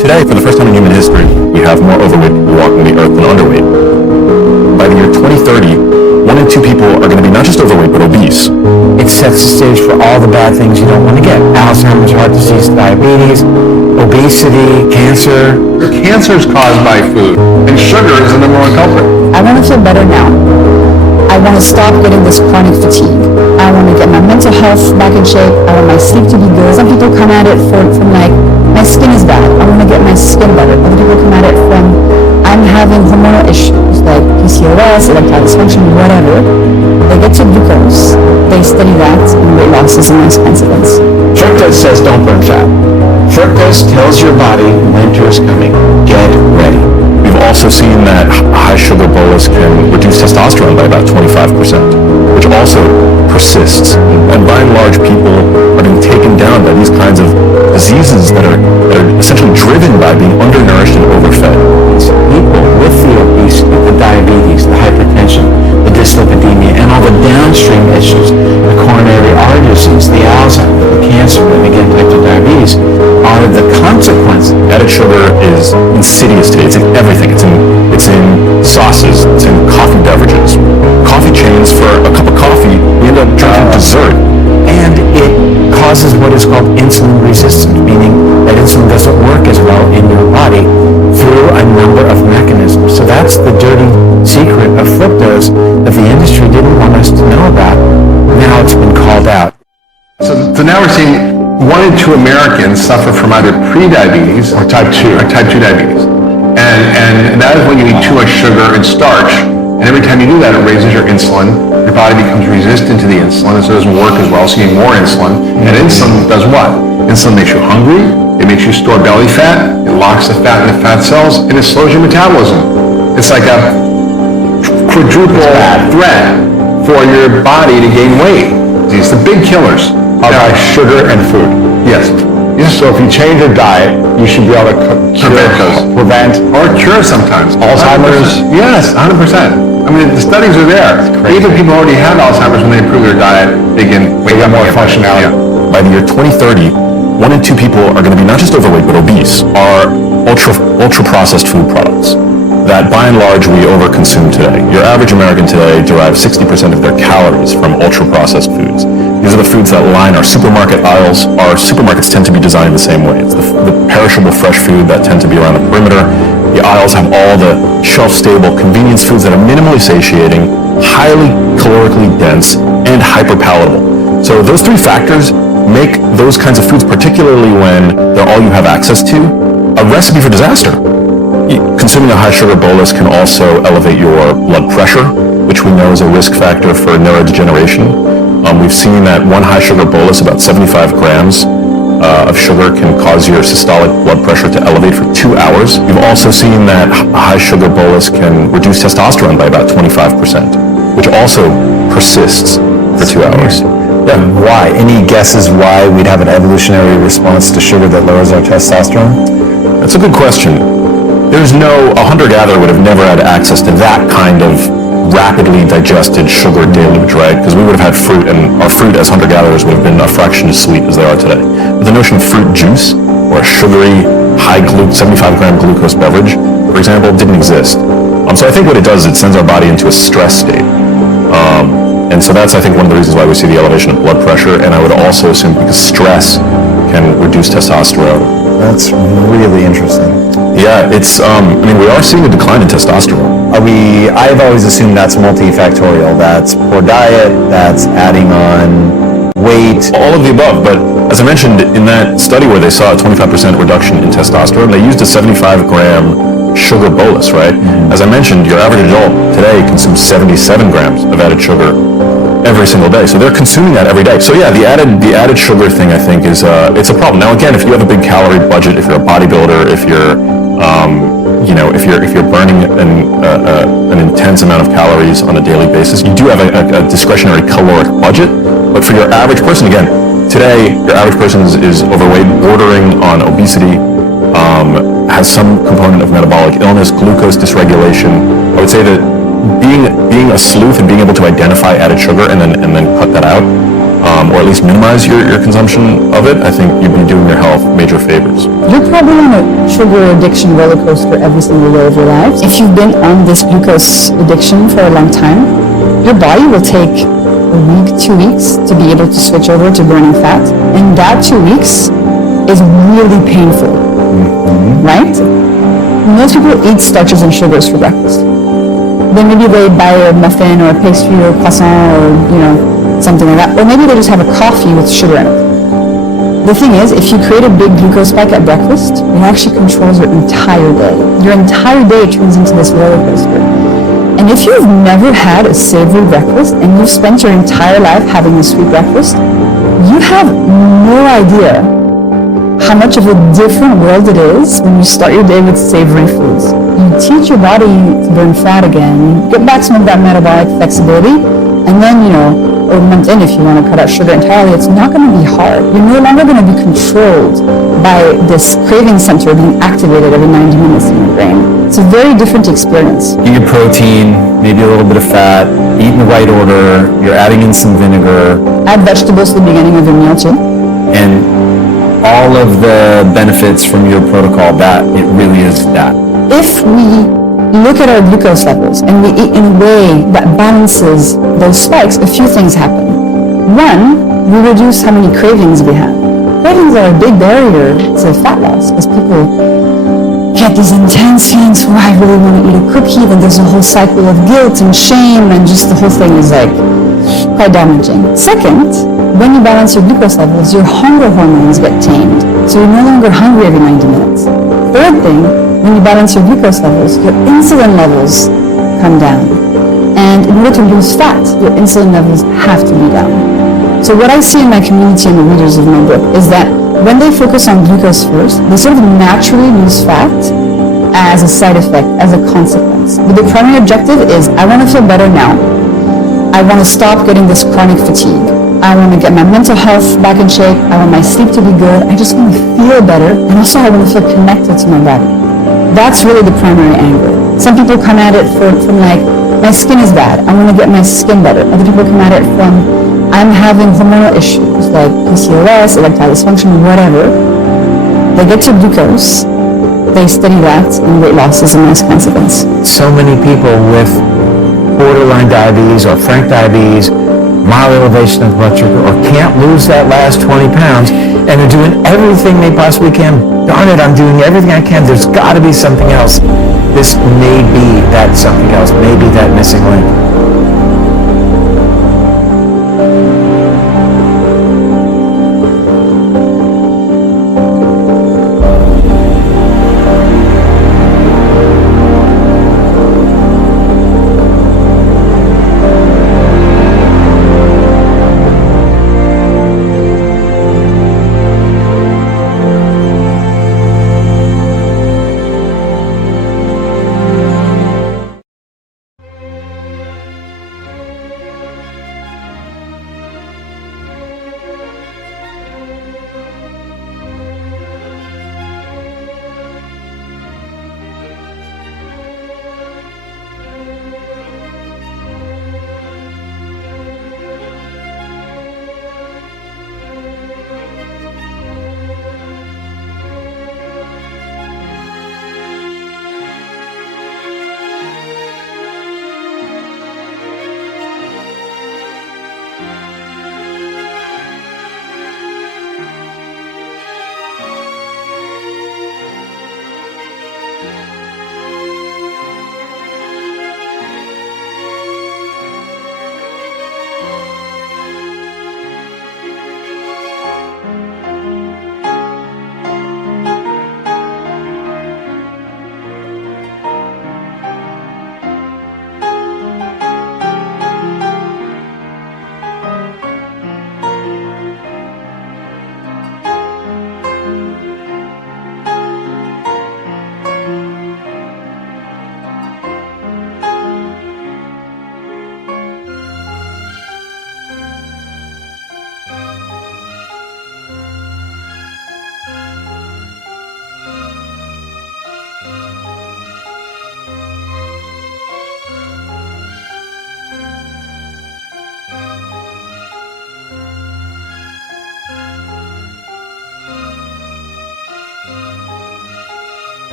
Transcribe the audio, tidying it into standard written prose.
Today, for the first time in human history, we have more overweight people walking the earth than underweight. By the year 2030, 1 in 2 people are going to be not just overweight, but obese. It sets the stage for all the bad things you don't want to get. Alzheimer's, heart disease, diabetes, obesity, cancer. Cancer is caused by food, and sugar is the number one culprit. I want to feel better now. I want to stop getting this chronic fatigue. I want to get my mental health back in shape. I want my sleep to be good. Some people come at it from like, my skin is bad. I want to get my skin better. Other people come at it from, I'm having hormonal issues like PCOS, erectile dysfunction, whatever. They get to glucose. They study that, and weight loss is the more expensive ones. Fructose says don't burn fat. Fructose tells your body winter is coming. Get ready. We've also seen that high sugar bolus can reduce testosterone by about 25%, which also persists. And by and large, people are being taken down by these kinds of diseases that are essentially driven by being undernourished and overfed. People with the obesity, the diabetes, the hypertension, the dyslipidemia, and all the downstream issues, the coronary artery disease, the Alzheimer's, the cancer, and again type 2 diabetes, are the consequences. Added sugar is insidious today. It's in everything. It's in sauces. It's in coffee beverages. Coffee chains, for a cup of coffee, you end up drinking dessert. And it causes what is called insulin resistance, meaning that insulin doesn't work as well in your body through a number of mechanisms. So that's the dirty secret of fructose that the industry didn't want us to know about. Now it's been called out. So now we're seeing 1 in 2 Americans suffer from either pre-diabetes or type 2 diabetes. And that is when you eat too much sugar and starch. And every time you do that, it raises your insulin. Your body becomes resistant to the insulin, and so it doesn't work as well, so you need more insulin. And insulin does what? Insulin makes you hungry, it makes you store belly fat, it locks the fat in the fat cells, and it slows your metabolism. It's like a quadruple threat for your body to gain weight. It's the big killers are by sugar and food. Yes. So if you change your diet, you should be able to prevent or cure sometimes. Alzheimer's. 100%. Yes, 100%. I mean, the studies are there. Even people who already had Alzheimer's, when they improve their diet, they get more functionality. Yeah. By the year 2030, 1 in 2 people are going to be not just overweight, but obese, are ultra-processed food products that, by and large, we overconsume today. Your average American today derives 60% of their calories from ultra-processed foods. These are the foods that line our supermarket aisles. Our supermarkets tend to be designed the same way. It's the perishable fresh food that tend to be around the perimeter. The aisles have all the shelf-stable convenience foods that are minimally satiating, highly calorically dense, and hyper-palatable. So those 3 factors make those kinds of foods, particularly when they're all you have access to, a recipe for disaster. Consuming a high sugar bolus can also elevate your blood pressure, which we know is a risk factor for neurodegeneration. We've seen that 1 high sugar bolus, about 75 grams of sugar, can cause your systolic blood pressure to elevate for 2 hours. We've also seen that a high sugar bolus can reduce testosterone by about 25%, which also persists for 2 hours. Yeah. Why? Any guesses why we'd have an evolutionary response to sugar that lowers our testosterone? That's a good question. A hunter-gatherer would have never had access to that kind of rapidly digested sugar deluge, right? Because we would have had fruit, and our fruit as hunter-gatherers would have been a fraction as sweet as they are today. But the notion of fruit juice, or a sugary, high 75-gram glucose beverage, for example, didn't exist. So I think what it does is it sends our body into a stress state. And so that's, I think, one of the reasons why we see the elevation of blood pressure. And I would also assume because stress can reduce testosterone. That's really interesting. Yeah, we are seeing a decline in testosterone. I've always assumed that's multifactorial. That's poor diet, that's adding on weight. All of the above, but as I mentioned, in that study where they saw a 25% reduction in testosterone, they used a 75-gram sugar bolus, right? Mm-hmm. As I mentioned, your average adult today consumes 77 grams of added sugar every single day. So they're consuming that every day. So yeah, the added sugar thing, I think, is it's a problem. Now again, if you have a big calorie budget, if you're a bodybuilder, if you're if you're burning an intense amount of calories on a daily basis, you do have a discretionary caloric budget. But for your average person, again, today your average person is overweight, bordering on obesity, has some component of metabolic illness, glucose dysregulation. I would say that being a sleuth and being able to identify added sugar and then cut that out or at least minimize your consumption of it, I think you'd be doing your health major favors. You're probably on a sugar addiction roller coaster every single day of your life. If you've been on this glucose addiction for a long time, your body will take a week, 2 weeks to be able to switch over to burning fat. And that 2 weeks is really painful, right? Most people eat starches and sugars for breakfast. Then maybe they buy a muffin or a pastry or a croissant or, something like that. Or maybe they just have a coffee with sugar in it. The thing is, if you create a big glucose spike at breakfast, it actually controls your entire day. Your entire day turns into this roller coaster. And if you've never had a savory breakfast and you've spent your entire life having a sweet breakfast, you have no idea how much of a different world it is when you start your day with savory foods. You teach your body to burn fat again, get back some of that metabolic flexibility, and then, a month in, if you want to cut out sugar entirely, it's not going to be hard. You're no longer going to be controlled by this craving center being activated every 90 minutes in your brain. It's a very different experience. Eat your protein, maybe a little bit of fat, eat in the right order, you're adding in some vinegar. Add vegetables to the beginning of your meal too. And all of the benefits from your protocol, that it really is that. If we look at our glucose levels and we eat in a way that balances those spikes, a few things happen. One, we reduce how many cravings we have. Cravings are a big barrier to fat loss because people get these intense feelings, I really want to eat a cookie, then there's a whole cycle of guilt and shame, and just the whole thing is quite damaging. Second, when you balance your glucose levels, your hunger hormones get tamed, so you're no longer hungry every 90 minutes. Third thing, when you balance your glucose levels, your insulin levels come down. And in order to lose fat, your insulin levels have to be down. So what I see in my community and the readers of my book is that when they focus on glucose first, they sort of naturally lose fat as a side effect, as a consequence. But the primary objective is, I want to feel better now. I want to stop getting this chronic fatigue. I want to get my mental health back in shape. I want my sleep to be good. I just want to feel better. And also I want to feel connected to my body. That's really the primary angle. Some people come at it from my skin is bad. I want to get my skin better. Other people come at it from, I'm having hormonal issues like PCOS, erectile dysfunction, whatever. They get to glucose, they study that, and weight loss is a nice consequence. So many people with borderline diabetes or frank diabetes, mild elevation of blood sugar, or can't lose that last 20 pounds, and they're doing everything they possibly can. Darn it, I'm doing everything I can. There's got to be something else. This may be that something else, maybe that missing link.